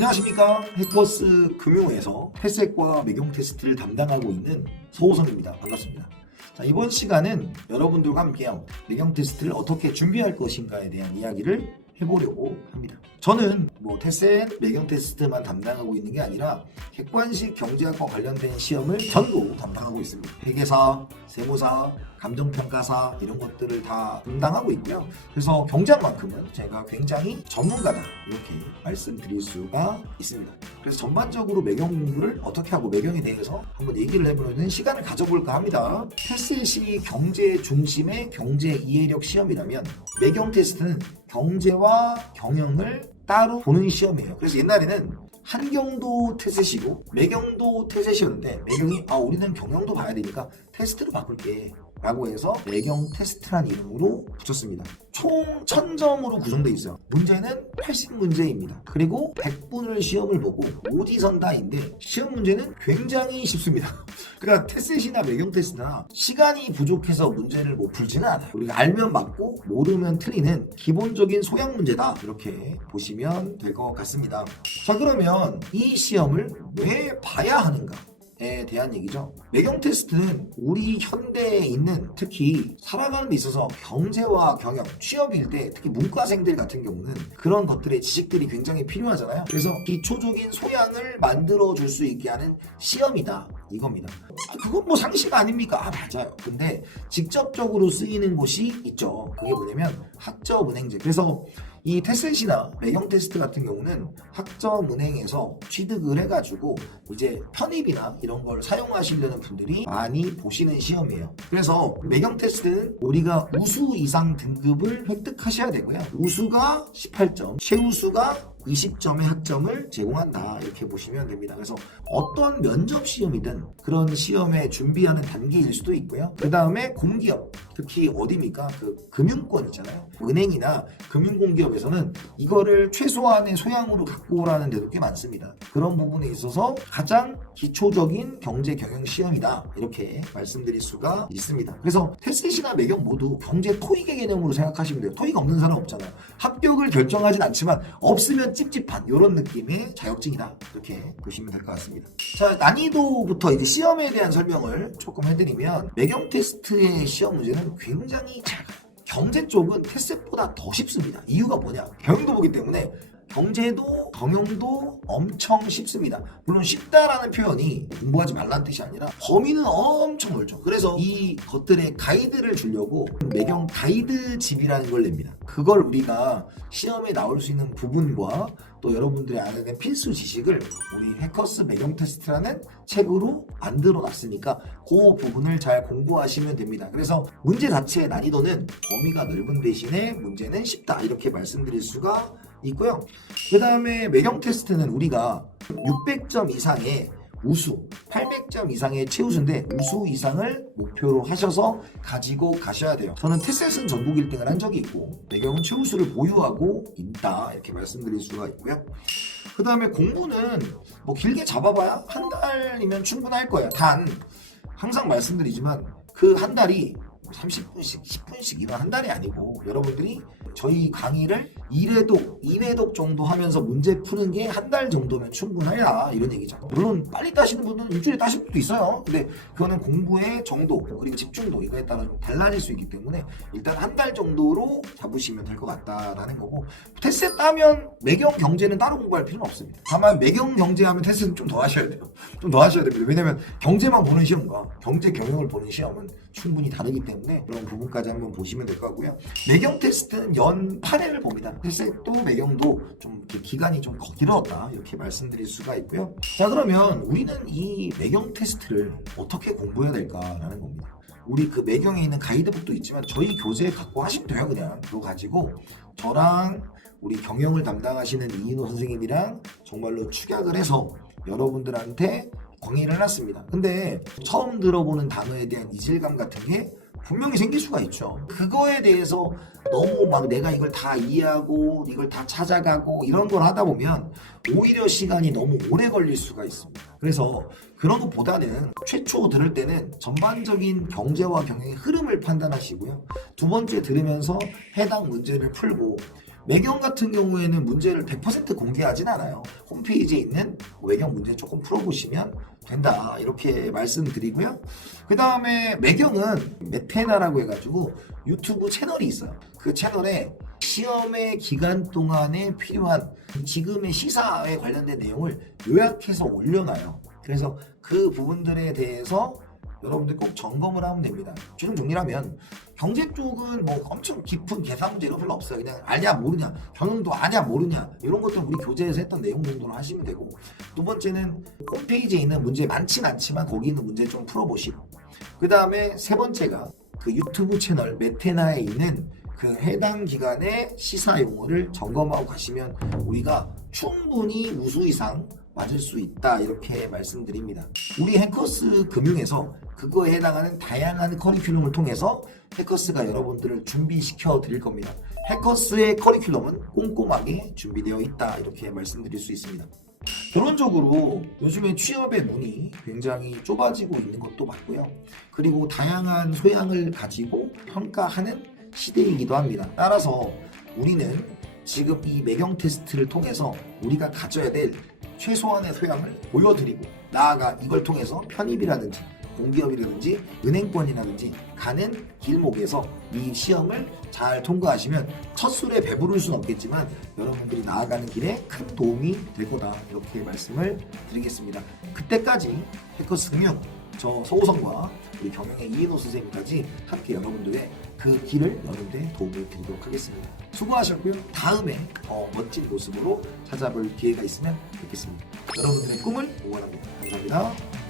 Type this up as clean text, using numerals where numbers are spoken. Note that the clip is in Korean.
안녕하십니까. 해커스 금융에서 회색과 매경 테스트를 담당하고 있는 서호성입니다. 반갑습니다. 자, 이번 시간은 여러분들과 함께 매경 테스트를 어떻게 준비할 것인가에 대한 이야기를 해보려고 합니다. 저는 테센 매경 테스트만 담당하고 있는 게 아니라 객관식 경제학과 관련된 시험을 전부 담당하고 있습니다. 회계사, 세무사, 감정평가사 이런 것들을 다 담당하고 있고요. 그래서 경제학만큼은 제가 굉장히 전문가다 이렇게 말씀드릴 수가 있습니다. 그래서 전반적으로 매경 공부를 어떻게 하고 매경에 대해서 한번 얘기를 해보는 시간을 가져볼까 합니다. 테셋이 경제 중심의 경제 이해력 시험이라면 매경 테스트는 경제와 경영을 따로 보는 시험이에요. 그래서 옛날에는 한경도 테셋이고 매경도 테셋이었는데 매경이 우리는 경영도 봐야 되니까 테스트로 바꿀게 라고 해서 매경 테스트라는 이름으로 붙였습니다. 총 1000점으로 구성되어 있어요. 문제는 80문제입니다. 그리고 100분을 시험을 보고 오지선다인데 시험 문제는 굉장히 쉽습니다. 그러니까 테셋이나 매경 테스트나 시간이 부족해서 문제를 풀지는 않아요. 우리가 알면 맞고 모르면 틀리는 기본적인 소양 문제다 이렇게 보시면 될 것 같습니다. 자, 그러면 이 시험을 왜 봐야 하는가? 에 대한 얘기죠. 매경 테스트는 우리 현대에 있는 특히 살아가는 데 있어서 경제와 경영, 취업일 때 특히 문과생들 같은 경우는 그런 것들의 지식들이 굉장히 필요하잖아요. 그래서 기초적인 소양을 만들어 줄 수 있게 하는 시험이다 이겁니다. 그건 상식 아닙니까? 맞아요. 근데 직접적으로 쓰이는 곳이 있죠. 그게 뭐냐면 학점은행제. 그래서 이 테셋이나 매경 테스트 같은 경우는 학점은행에서 취득을 해가지고 이제 편입이나 이런 걸 사용하시려는 분들이 많이 보시는 시험이에요. 그래서 매경 테스트는 우리가 우수 이상 등급을 획득하셔야 되고요. 우수가 18점, 최우수가 20점의 학점을 제공한다 이렇게 보시면 됩니다. 그래서 어떤 면접 시험이든 그런 시험에 준비하는 단계일 수도 있고요. 그 다음에 공기업, 특히 어디입니까? 금융권 있잖아요. 은행이나 금융공기업에서는 이거를 최소한의 소양으로 갖고 오라는 데도 꽤 많습니다. 그런 부분에 있어서 가장 기초적인 경제 경영 시험이다 이렇게 말씀드릴 수가 있습니다. 그래서 테셋이나 매경 모두 경제 토익의 개념으로 생각하시면 돼요. 토익 없는 사람 없잖아요. 합격을 결정하진 않지만 없으면 찝찝한 이런 느낌의 자격증이다 이렇게 보시면 될 것 같습니다. 자, 난이도부터 이제 시험에 대한 설명을 조금 해드리면 매경 테스트의 시험 문제는 굉장히 작아요. 경제 쪽은 테셋보다 더 쉽습니다. 이유가 뭐냐? 경영도 보기 때문에 경제도 경영도 엄청 쉽습니다. 물론 쉽다라는 표현이 공부하지 말라는 뜻이 아니라 범위는 엄청 넓죠. 그래서 이 것들의 가이드를 주려고 매경 가이드 집이라는 걸 냅니다. 그걸 우리가 시험에 나올 수 있는 부분과 또 여러분들이 알아야 되는 필수 지식을 우리 해커스 매경 테스트라는 책으로 만들어 놨으니까 그 부분을 잘 공부하시면 됩니다. 그래서 문제 자체의 난이도는 범위가 넓은 대신에 문제는 쉽다 이렇게 말씀드릴 수가 있고요. 그 다음에 매경 테스트는 우리가 600점 이상의 우수, 800점 이상의 최우수인데 우수 이상을 목표로 하셔서 가지고 가셔야 돼요. 저는 테셋은 전국 1등을 한 적이 있고 매경은 최우수를 보유하고 있다 이렇게 말씀드릴 수가 있고요. 그 다음에 공부는 길게 잡아봐야 한 달이면 충분할 거예요. 단 항상 말씀드리지만 그 한 달이 30분씩 10분씩 이런 한 달이 아니고 여러분들이 저희 강의를 1회독 2회독 정도 하면서 문제 푸는 게 한 달 정도면 충분하야 이런 얘기죠. 물론 빨리 따시는 분은 일주일에 따실 수도 있어요. 근데 그거는 공부의 정도 그리고 집중도 이거에 따라 좀 달라질 수 있기 때문에 일단 한 달 정도로 잡으시면 될 것 같다라는 거고, 테스트 따면 매경 경제는 따로 공부할 필요는 없습니다. 다만 매경 경제하면 테스트는 좀 더 하셔야 돼요. 좀 더 하셔야 됩니다. 왜냐면 경제만 보는 시험과 경제 경영을 보는 시험은 충분히 다르기 때문에 그런 부분까지 한번 보시면 될 것 같고요. 매경 테스트는 연 8회를 봅니다. 테스트도 매경도 좀 이렇게 기간이 좀 길었다 이렇게 말씀드릴 수가 있고요. 자, 그러면 우리는 이 매경 테스트를 어떻게 공부해야 될까라는 겁니다. 우리 그 매경에 있는 가이드북도 있지만 저희 교재에 갖고 하시면 돼요. 그냥 그거 가지고 저랑 우리 경영을 담당하시는 이인호 선생님이랑 정말로 축약을 해서 여러분들한테 강의를 해놨습니다. 근데 처음 들어보는 단어에 대한 이질감 같은 게 분명히 생길 수가 있죠. 그거에 대해서 너무 내가 이걸 다 이해하고 이걸 다 찾아가고 이런 걸 하다 보면 오히려 시간이 너무 오래 걸릴 수가 있습니다. 그래서 그런 것보다는 최초 들을 때는 전반적인 경제와 경영의 흐름을 판단하시고요. 두 번째 들으면서 해당 문제를 풀고 매경 같은 경우에는 문제를 100% 공개하진 않아요. 홈페이지에 있는 외경 문제 조금 풀어보시면 된다 이렇게 말씀드리고요. 그 다음에 매경은 메테나라고 해가지고 유튜브 채널이 있어요. 그 채널에 시험의 기간 동안에 필요한 지금의 시사에 관련된 내용을 요약해서 올려놔요. 그래서 그 부분들에 대해서 여러분들 꼭 점검을 하면 됩니다. 최종 정리라면 경제 쪽은 뭐 엄청 깊은 계산 문제는 별로 없어요. 그냥 아냐 모르냐, 경영도 아냐 모르냐 이런 것들은 우리 교재에서 했던 내용 정도로 하시면 되고, 두 번째는 홈페이지에 있는 문제 많진 않지만 거기 있는 문제 좀 풀어보시고, 그 다음에 세 번째가 그 유튜브 채널 메테나에 있는 그 해당 기간의 시사 용어를 점검하고 가시면 우리가 충분히 우수 이상 맞을 수 있다 이렇게 말씀드립니다. 우리 해커스 금융에서 그거에 해당하는 다양한 커리큘럼을 통해서 해커스가 여러분들을 준비시켜 드릴 겁니다. 해커스의 커리큘럼은 꼼꼼하게 준비되어 있다 이렇게 말씀드릴 수 있습니다. 결론적으로 요즘에 취업의 문이 굉장히 좁아지고 있는 것도 맞고요. 그리고 다양한 소양을 가지고 평가하는 시대이기도 합니다. 따라서 우리는 지금 이 매경 테스트를 통해서 우리가 가져야 될 최소한의 소양을 보여드리고, 나아가 이걸 통해서 편입이라든지 공기업이라든지 은행권이라든지 가는 길목에서 이 시험을 잘 통과하시면 첫 술에 배부를 수는 없겠지만 여러분들이 나아가는 길에 큰 도움이 될 거다 이렇게 말씀을 드리겠습니다. 그때까지 해커스 금융 저 서우성과 우리 경영의 이인호 선생님까지 함께 여러분들의 그 길을 여는 데 도움을 드리도록 하겠습니다. 수고하셨고요. 다음에 멋진 모습으로 찾아볼 기회가 있으면 뵙겠습니다. 여러분들의 꿈을 응원합니다. 감사합니다.